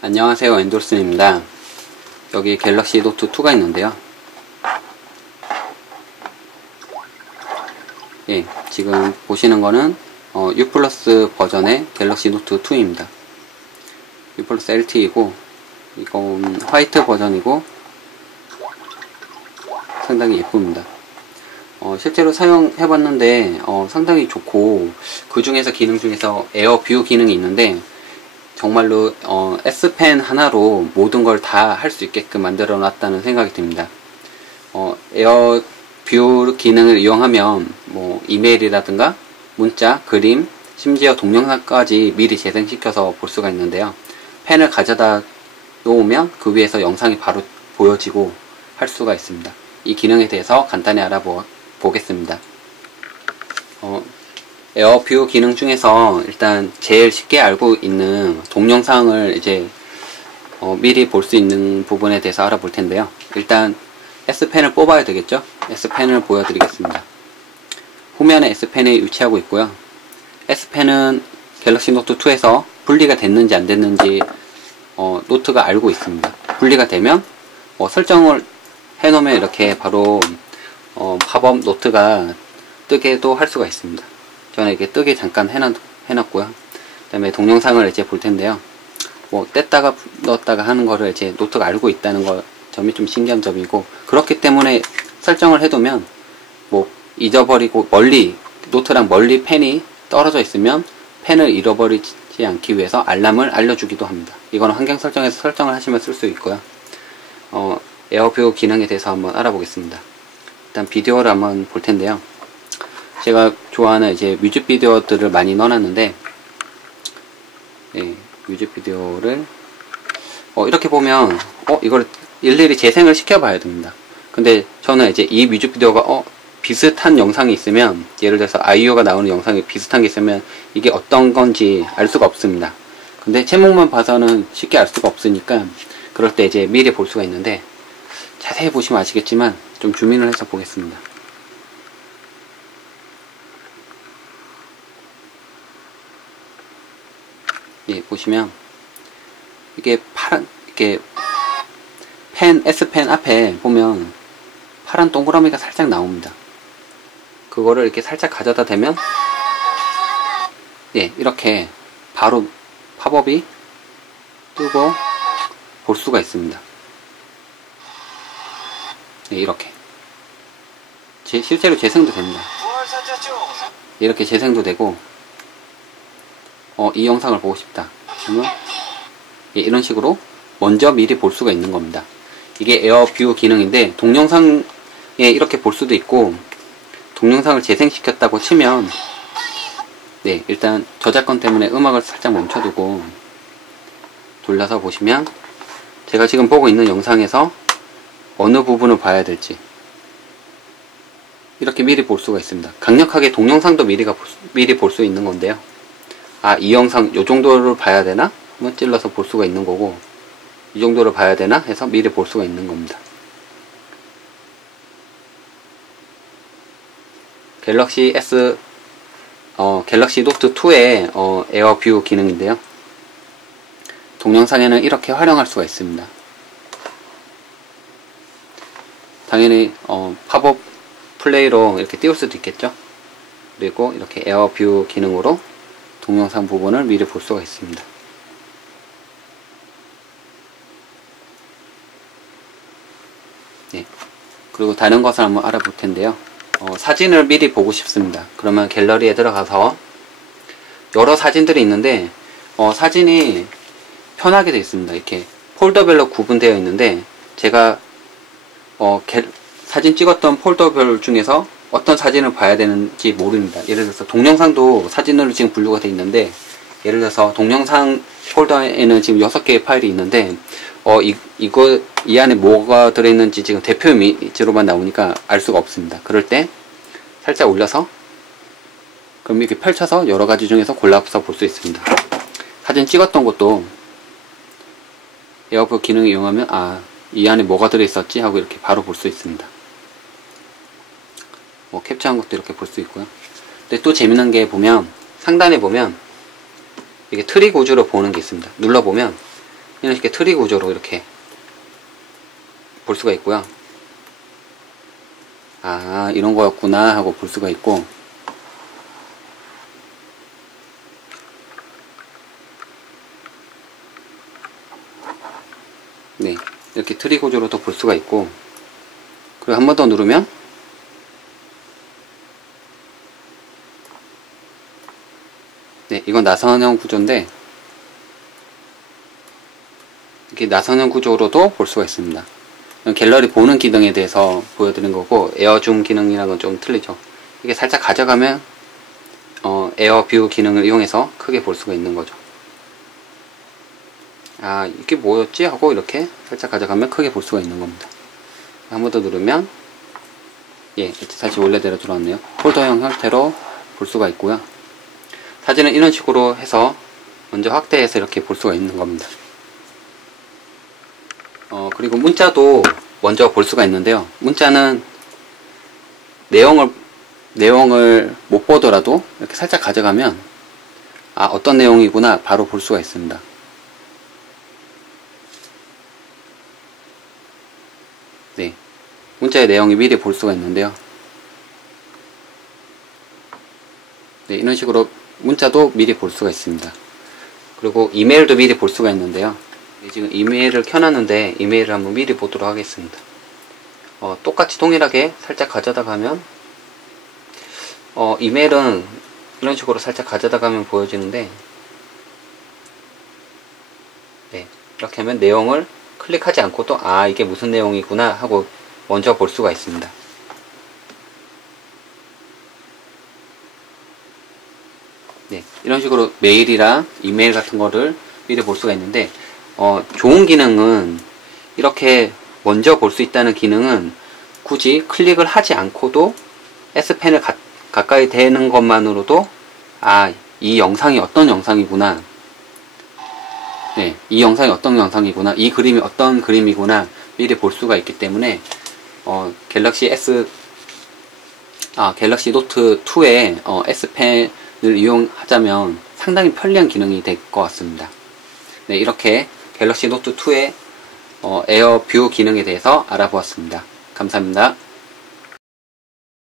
안녕하세요, 엔돌슨입니다. 여기 갤럭시 노트 2가 있는데요. 예, 지금 보시는 거는 U 플러스 버전의 갤럭시 노트 2입니다. U 플러스 LTE이고 이건 화이트 버전이고 상당히 예쁩니다. 실제로 사용해봤는데 상당히 좋고, 그 중에서 기능 중에서 에어 뷰 기능이 있는데 정말로 S펜 하나로 모든 걸 다 할 수 있게끔 만들어 놨다는 생각이 듭니다. 에어 뷰 기능을 이용하면 뭐 이메일이라든가 문자, 그림, 심지어 동영상까지 미리 재생시켜서 볼 수가 있는데요. 펜을 가져다 놓으면 그 위에서 영상이 바로 보여지고 할 수가 있습니다. 이 기능에 대해서 간단히 알아보겠습니다. 에어뷰 기능 중에서 일단 제일 쉽게 알고 있는 동영상을 이제 미리 볼 수 있는 부분에 대해서 알아볼 텐데요. 일단 S펜을 뽑아야 되겠죠. S펜을 보여드리겠습니다. 후면에 S펜이 위치하고 있고요. S펜은 갤럭시 노트 2에서 분리가 됐는지 안 됐는지 노트가 알고 있습니다. 분리가 되면 설정을 해놓으면 이렇게 바로 팝업 노트가 뜨게도 할 수가 있습니다. 저는 이렇게 뜨게 잠깐 해놨고요. 그 다음에 동영상을 이제 볼 텐데요. 뭐 뗐다가 넣었다가 하는 거를 이제 노트가 알고 있다는 점이 좀 신기한 점이고, 그렇기 때문에 설정을 해두면 뭐 잊어버리고 노트랑 멀리 펜이 떨어져 있으면 펜을 잃어버리지 않기 위해서 알람을 알려주기도 합니다. 이거는 환경 설정에서 설정을 하시면 쓸 수 있고요. 에어뷰 기능에 대해서 한번 알아보겠습니다. 일단 비디오를 한번 볼 텐데요. 제가 좋아하는 이제 뮤직비디오들을 많이 넣어놨는데, 예, 뮤직비디오를 이렇게 보면 이걸 일일이 재생을 시켜봐야 됩니다. 근데 저는 이제 이 뮤직비디오가 비슷한 영상이 있으면, 예를 들어서 아이유가 나오는 영상이 비슷한 게 있으면 이게 어떤 건지 알 수가 없습니다. 근데 제목만 봐서는 쉽게 알 수가 없으니까 그럴 때 이제 미리 볼 수가 있는데, 자세히 보시면 아시겠지만 좀 줌인을 해서 보겠습니다. 예, 보시면 이게 이렇게 S펜 앞에 보면 파란 동그라미가 살짝 나옵니다. 그거를 이렇게 살짝 가져다 대면 예, 이렇게 바로 팝업이 뜨고 볼 수가 있습니다. 예, 이렇게 실제로 재생도 됩니다. 이렇게 재생도 되고, 이 영상을 보고 싶다 그러면 예, 이런 식으로 먼저 미리 볼 수가 있는 겁니다. 이게 에어뷰 기능인데, 동영상에 이렇게 볼 수도 있고, 동영상을 재생시켰다고 치면 네, 일단 저작권 때문에 음악을 살짝 멈춰두고 돌려서 보시면 제가 지금 보고 있는 영상에서 어느 부분을 봐야 될지 이렇게 미리 볼 수가 있습니다. 강력하게 동영상도 미리 볼 수 있는 건데요. 이 영상 요 정도를 봐야 되나? 한번 찔러서 볼 수가 있는 거고, 이 정도를 봐야 되나? 해서 미리 볼 수가 있는 겁니다. 갤럭시 노트 2의 에어뷰 기능인데요. 동영상에는 이렇게 활용할 수가 있습니다. 당연히 팝업 플레이로 이렇게 띄울 수도 있겠죠. 그리고 이렇게 에어뷰 기능으로 동영상 부분을 미리 볼 수가 있습니다. 네. 그리고 다른 것을 한번 알아볼 텐데요. 사진을 미리 보고 싶습니다. 그러면 갤러리에 들어가서 여러 사진들이 있는데 사진이 편하게 되어 있습니다. 이렇게 폴더별로 구분되어 있는데, 제가 사진 찍었던 폴더별 중에서 어떤 사진을 봐야 되는지 모릅니다. 예를 들어서 동영상도 사진으로 지금 분류가 되어 있는데, 예를 들어서 동영상 폴더에는 지금 6개의 파일이 있는데 이 안에 뭐가 들어있는지 지금 대표 이미지로만 나오니까 알 수가 없습니다. 그럴 때 살짝 올려서 그럼 이렇게 펼쳐서 여러가지 중에서 골라서 볼 수 있습니다. 사진 찍었던 것도 에어뷰 기능을 이용하면 이 안에 뭐가 들어있었지 하고 이렇게 바로 볼 수 있습니다. 뭐 캡처한 것도 이렇게 볼 수 있고요. 근데 또 재미난 게 보면 상단에 보면 이게 트리 구조로 보는 게 있습니다. 눌러보면 이런 식의 트리 구조로 이렇게 볼 수가 있고요. 아, 이런 거였구나 하고 볼 수가 있고, 네, 이렇게 트리 구조로도 볼 수가 있고, 그리고 한 번 더 누르면 네, 이건 나선형 구조인데 이렇게 나선형 구조로도 볼 수가 있습니다. 갤러리 보는 기능에 대해서 보여드린 거고, 에어줌 기능이랑은 좀 틀리죠. 이게 살짝 가져가면 에어뷰 기능을 이용해서 크게 볼 수가 있는 거죠. 아, 이게 뭐였지? 하고 이렇게 살짝 가져가면 크게 볼 수가 있는 겁니다. 한 번 더 누르면 예, 이렇게 다시 원래대로 들어왔네요. 폴더형 형태로 볼 수가 있고요. 사진은 이런 식으로 해서 먼저 확대해서 이렇게 볼 수가 있는 겁니다. 그리고 문자도 먼저 볼 수가 있는데요. 문자는 내용을 못 보더라도 이렇게 살짝 가져가면 아, 어떤 내용이구나 바로 볼 수가 있습니다. 네, 문자의 내용이 미리 볼 수가 있는데요. 네, 이런 식으로 문자도 미리 볼 수가 있습니다. 그리고 이메일도 미리 볼 수가 있는데요. 지금 이메일을 켜놨는데 이메일을 한번 미리 보도록 하겠습니다. 똑같이 동일하게 살짝 가져다 가면 이메일은 이런 식으로 살짝 가져다 가면 보여지는데, 네, 이렇게 하면 내용을 클릭하지 않고도 아, 이게 무슨 내용이구나 하고 먼저 볼 수가 있습니다. 네, 이런 식으로 메일이랑 이메일 같은 거를 미리 볼 수가 있는데, 좋은 기능은 이렇게 먼저 볼 수 있다는 기능은 굳이 클릭을 하지 않고도 S펜을 가까이 대는 것만으로도 아, 이 영상이 어떤 영상이구나, 네, 이 영상이 어떤 영상이구나, 이 그림이 어떤 그림이구나 미리 볼 수가 있기 때문에 갤럭시 노트 2의 S펜을 이용하자면 상당히 편리한 기능이 될 것 같습니다. 네, 이렇게 갤럭시 노트 2의 에어 뷰 기능에 대해서 알아보았습니다. 감사합니다.